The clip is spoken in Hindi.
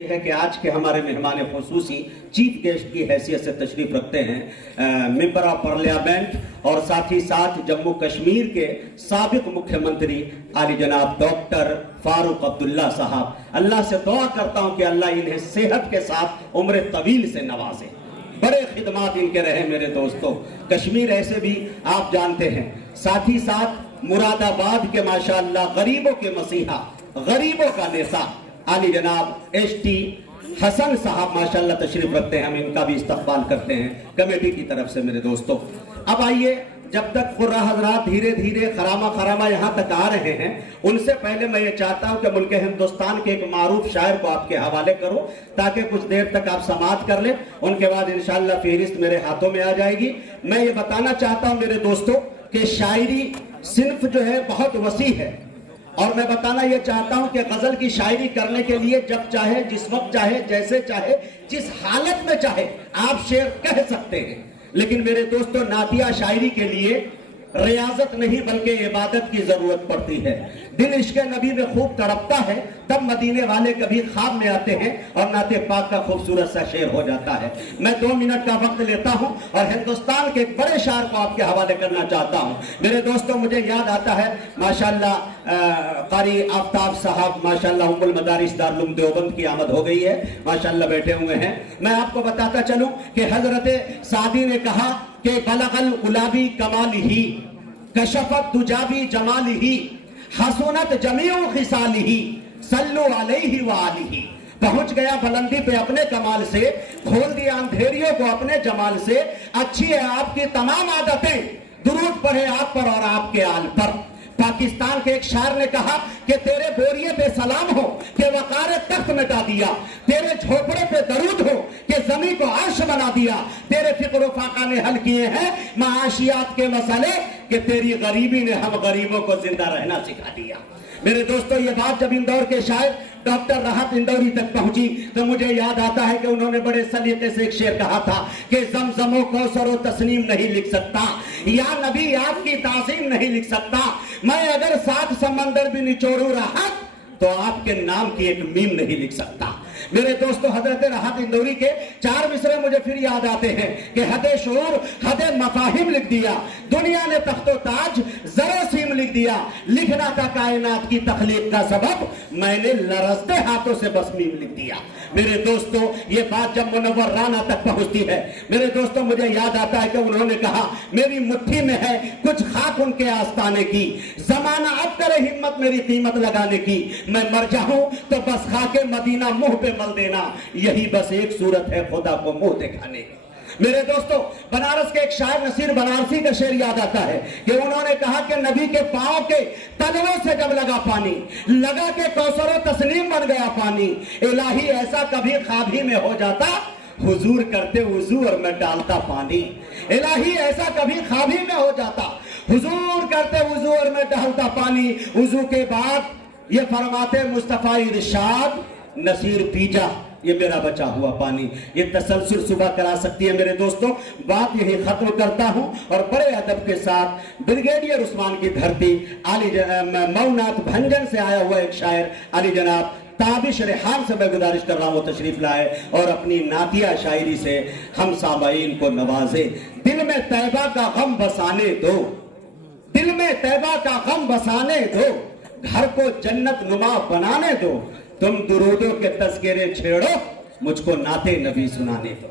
है कि आज के हमारे मेहमान खुसूसी चीफ गेस्ट की हैसियत से तशरीफ रखते हैं मेंबर ऑफ पार्लियामेंट और साथ ही साथ जम्मू कश्मीर के साबिक मुख्यमंत्री आली जनाब डॉक्टर फारूक अब्दुल्ला साहब। अल्लाह से दुआ करता हूं कि अल्लाह इन्हें सेहत के साथ उम्र तवील से नवाजे। बड़े खिदमात इनके रहे मेरे दोस्तों। कश्मीर ऐसे भी आप जानते हैं। साथ ही साथ मुरादाबाद के माशाअल्लाह गरीबों के मसीहा, गरीबों का नेता आली जनाब एसटी हसन साहब माशाअल्लाह तशरीफ रखते हैं। हम इनका भी इस्तकबाल करते हैं कमेटी की तरफ से मेरे दोस्तों। अब आइए, जब तक कुर्रा हजरात धीरे धीरे खरामा यहाँ तक आ रहे हैं, उनसे पहले मैं ये चाहता हूँ कि मुल्क हिंदुस्तान के एक मारूफ शायर को आपके हवाले करो ताकि कुछ देर तक आप समाअत कर लें। उनके बाद इंशाअल्लाह फहरिस्त मेरे हाथों में आ जाएगी। मैं ये बताना चाहता हूँ मेरे दोस्तों कि शायरी सिर्फ जो है बहुत वसी है और मैं बताना यह चाहता हूं कि गजल की शायरी करने के लिए जब चाहे, जिस वक्त चाहे, जैसे चाहे, जिस हालत में चाहे आप शेर कह सकते हैं। लेकिन मेरे दोस्तों, नातिया शायरी के लिए रियाजत नहीं बल्कि इबादत की जरूरत पड़ती है। दिल इश्क़ नबी में खूब तड़पता है, तब मदीने वाले कभी ख्वाब में आते हैं और नाते पाक का खूबसूरत सा शेर हो जाता है। मैं 2 मिनट का वक्त लेता हूं और हिंदुस्तान के एक बड़े शायर को आपके हवाले करना चाहता हूं। मेरे दोस्तों, मुझे याद आता है माशाअल्लाह कारी आफ्ताब साहब माशाअल्लाह उम्मुल मदारिस दारुल देवबंद की आमद हो गई है, माशाअल्लाह बैठे हुए हैं। मैं आपको बताता चलूं कि हजरत सादी ने कहा कि बलगल गुलाबी कमाली ही कशफत दुजाबी जमाली ही हसनत जमीउ खिसाली ही सल्लु अलैहि व आलिही। पहुंच गया बुलंदी पे अपने कमाल से, खोल दिया अंधेरियों को अपने जमाल से। अच्छी है आपकी तमाम आदतें, दुरूद पढ़े आप पर और आपके आल पर। पाकिस्तान के एक शायर ने कहा कि तेरे बोरिए पे सलाम हो कि वकार तख्त मिटा दिया, तेरे झोपड़े पे दरूद हो कि जमीन को अर्श बना दिया, तेरे फिक्र फाका ने हल किए हैं माशियात के मसले कि तेरी गरीबी ने हम गरीबों को जिंदा रहना सिखा दिया। मेरे दोस्तों, ये बात जब इंदौर के शायर डॉक्टर राहत इंदौरी तक पहुंची तो मुझे याद आता है कि उन्होंने बड़े सलीके से एक शेर कहा था कि जमजमो कौसर तस्नीम नहीं लिख सकता, या नबी आपकी तासीम नहीं लिख सकता, मैं अगर 7 समंदर भी निचोड़ू राहत तो आपके नाम की एक मीम नहीं लिख सकता। मेरे दोस्तों, हजरत राहत इंदौरी के 4 मिसरे मुझे फिर याद आते हैं कि हदे शूर हदे मफाहिम लिख दिया, दुनिया ने तख्तो ताज जरासीम लिख दिया, लिखना था कायनात की तखलीक का सबब, मैंने लरजते हाथों से बस मीम लिख दिया। मेरे दोस्तों, ये बात जब मुनव्वर राना तक पहुंचती है, मेरे दोस्तों मुझे याद आता है कि उन्होंने कहा मेरी मुट्ठी में है कुछ खाक उनके आस्ताने की, जमाना अब करे हिम्मत मेरी कीमत लगाने की, मैं मर जाऊं तो बस खाके मदीना मुंह पे मल देना, यही बस एक सूरत है खुदा को मुंह दिखाने की। मेरे दोस्तों, बनारस के एक शायर नसीर बनारसी का शेर याद आता है कि उन्होंने कहा कि नबी के पांव के तलवों से जब लगा पानी, लगा के कौसर तस्नीम बन गया पानी, इलाही ऐसा कभी ख्वाब ही में हो जाता, हुजूर करते वुजू और मैं डालता पानी। इलाही ऐसा कभी ख्वाब ही में हो जाता, हुजूर करते वुजू और मैं डालता पानी। वुजू के बाद ये फरमाते मुस्तफा इरशाद नसीर पीजा ये मेरा बचा हुआ पानी। ये तसलसल सुबह करा सकती है। मेरे दोस्तों, बात यही खत्म करता हूं और बड़े अदब के साथ ब्रिगेडियर उस्मान की धरती आली मऊनाथ भंजन से आया हुआ एक शायर आली जनाब ताबिश रेहान से मैं गुजारिश कर रहा हूं तशरीफ लाए और अपनी नातिया शायरी से हम सामाईन को नवाजे। दिल में तैबा का गम बसाने दो, दिल में तैबा का गम बसाने दो, घर को जन्नत नुमा बनाने दो, तुम दुरूदों के तज़किरे छेड़ो, मुझको नाते नबी सुनाने दो।